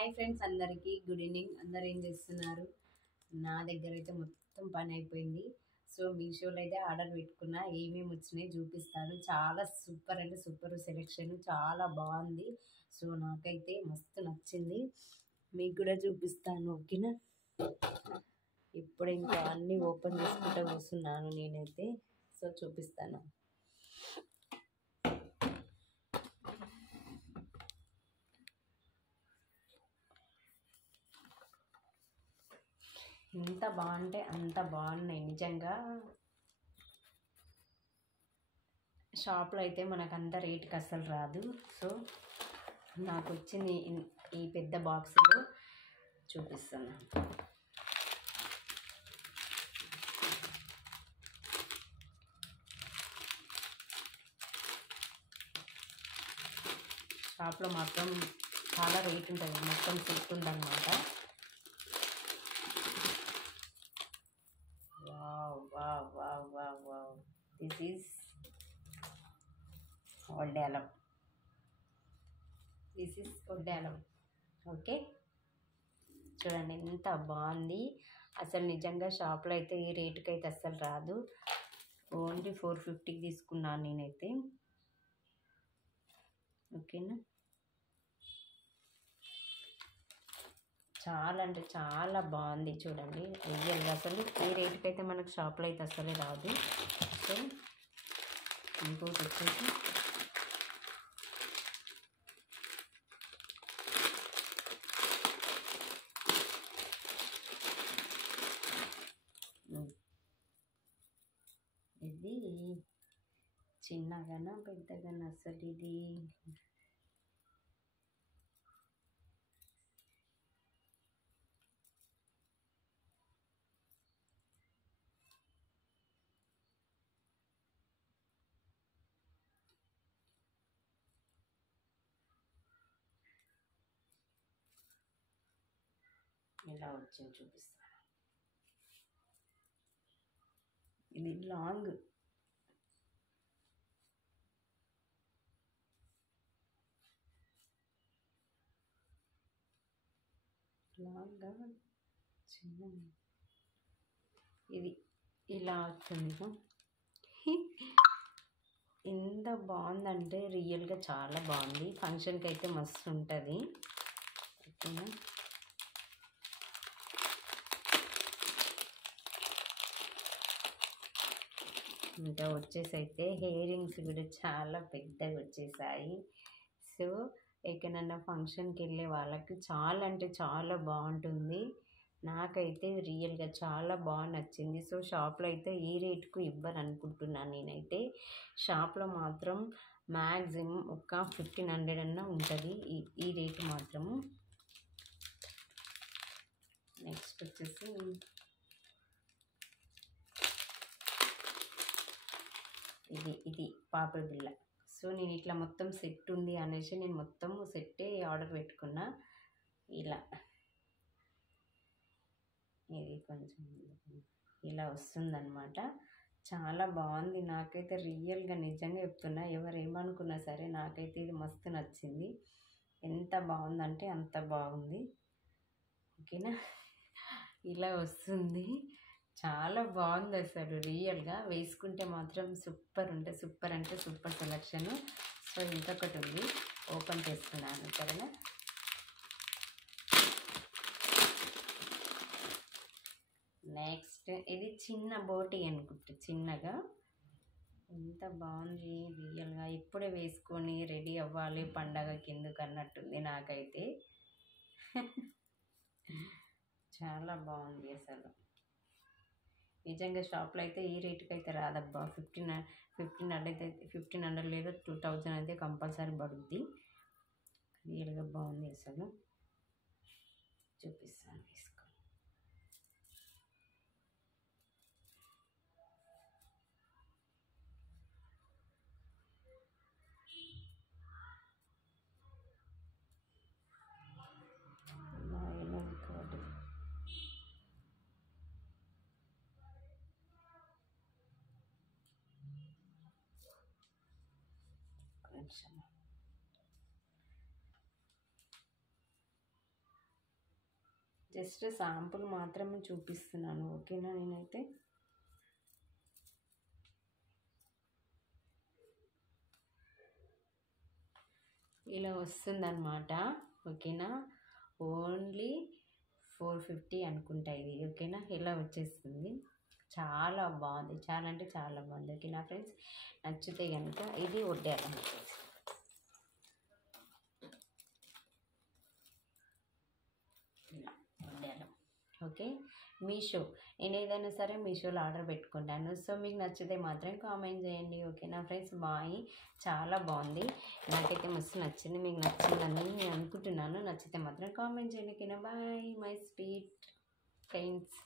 Hi friends, అందరికీ good evening. అందరు ఏం చేస్తున్నారు? నా దగ్గర అయితే మొత్తం పని అయిపోయింది. సో మీషోలో అయితే ఆర్డర్ పెట్టుకున్నా. ఏమేమి వచ్చినాయి చూపిస్తాను. చాలా సూపర్ అంటే సూపర్ సెలెక్షన్, చాలా బాగుంది. సో నాకైతే మస్తు నచ్చింది. మీకు కూడా చూపిస్తాను, ఓకేనా? ఇప్పుడు ఇంకా అన్నీ ఓపెన్ చేసుకుంటూ కూర్చున్నాను నేనైతే. సో చూపిస్తాను. ఎంత బాగుంటే అంత బాగున్నాయి నిజంగా. షాప్లో అయితే మనకు అంత రేట్కి అస్సలు రాదు. సో నాకు వచ్చింది ఈ పెద్ద బాక్స్లో చూపిస్తాను. షాప్లో మాత్రం చాలా రేట్ ఉంటుంది, మొత్తం సెట్ ఉందన్నమాట. Wow wow wow wow wow, this is వడ్డాలం. దిస్ ఈజ్ వడ్డాలం, ఓకే. చూడండి ఎంత బాగుంది. అసలు నిజంగా షాప్లో అయితే ఈ రేటుకి అయితే అస్సలు రాదు. ఓన్లీ 450కి తీసుకున్నాను నేనైతే, ఓకేనా. చాలా అంటే చాలా బాగుంది చూడండి. రియల్గా అసలు ఈ రేటుకి అయితే మనకు షాప్లో అయితే అసలే రాదు. సో ఇంకోటి వచ్చేసి ఇది చిన్నగానా పెద్దగానా అసలు ఇది ఇలా వచ్చింది చూపిస్తాను. ఇది లాంగ్, లాంగ్గా చిన్న, ఇది ఇలా వచ్చింది. ఎంత బాగుందంటే రియల్గా చాలా బాగుంది. ఫంక్షన్కి అయితే మస్తు ఉంటుంది, ఓకేనా. ఇంకా వచ్చేసి అయితే హెయిర్ రింగ్స్ కూడా చాలా పెద్దగా వచ్చేసాయి. సో ఎక్కడన్నా ఫంక్షన్కి వెళ్ళే వాళ్ళకి చాలా అంటే చాలా బాగుంటుంది. నాకైతే రియల్గా చాలా బాగా నచ్చింది. సో షాప్లో అయితే ఈ రేటుకు ఇవ్వరు అనుకుంటున్నాను నేనైతే. షాప్లో మాత్రం మ్యాక్సిమం ఒక 1500 అన్నా ఉంటుంది ఈ రేటు మాత్రము. నెక్స్ట్ వచ్చేసి ఇది పాపల బిళ్ళ. సో నేను ఇట్లా మొత్తం సెట్ ఉంది అనేసి నేను మొత్తం సెట్టే ఆర్డర్ పెట్టుకున్నా. ఇలా ఇది కొంచెం ఇలా వస్తుందన్నమాట. చాలా బాగుంది. నాకైతే రియల్గా నిజంగా చెప్తున్నా, ఎవరు ఏమనుకున్నా సరే నాకైతే ఇది మస్తు నచ్చింది. ఎంత బాగుందంటే అంత బాగుంది, ఓకేనా. ఇలా వస్తుంది, చాలా బాగుంది అసలు. రియల్గా వేసుకుంటే మాత్రం సూపర్ ఉంటే సూపర్ అంటే సూపర్ సెలెక్షన్. సో ఇంకొకటి ఉంది, ఓపెన్ చేస్తున్నాను సరేనా. నెక్స్ట్ ఇది చిన్న బోటి అనుకుంటే, చిన్నగా ఎంత బాగుంది రియల్గా. ఇప్పుడే వేసుకొని రెడీ అవ్వాలి పండగ కిందకు అన్నట్టుంది నాకైతే. చాలా బాగుంది అసలు నిజంగా. షాప్లో అయితే ఈ రేటుకి అయితే రాదబ్బా. 1500 అయితే 1500 లేదా 2000 అయితే కంపల్సరీ పడుద్ది. రియల్గా బాగుంది అసలు. చూపిస్తాను వేసుకో. నిమిషం. జస్ట్ శాంపుల్ మాత్రమే చూపిస్తున్నాను, ఓకేనా. నేనైతే ఇలా వస్తుందన్నమాట, ఓకేనా. ఓన్లీ 450 అనుకుంటా ఇది, ఓకేనా. ఇలా వచ్చేస్తుంది, చాలా బాగుంది, చాలా అంటే చాలా బాగుంది, ఓకేనా ఫ్రెండ్స్. నచ్చితే కనుక ఇది వడ్డారం, ఓకే. మీషో, నేను ఏదైనా సరే మీషోలో ఆర్డర్ పెట్టుకుంటాను. సో మీకు నచ్చితే మాత్రం కామెంట్ చేయండి, ఓకేనా ఫ్రెండ్స్. బాయ్, చాలా బాగుంది, నాకైతే మస్తు నచ్చింది. మీకు నచ్చిందని నేను అనుకుంటున్నాను. నచ్చితే మాత్రం కామెంట్ చేయండి, ఓకేనా. Bye my sweet friends.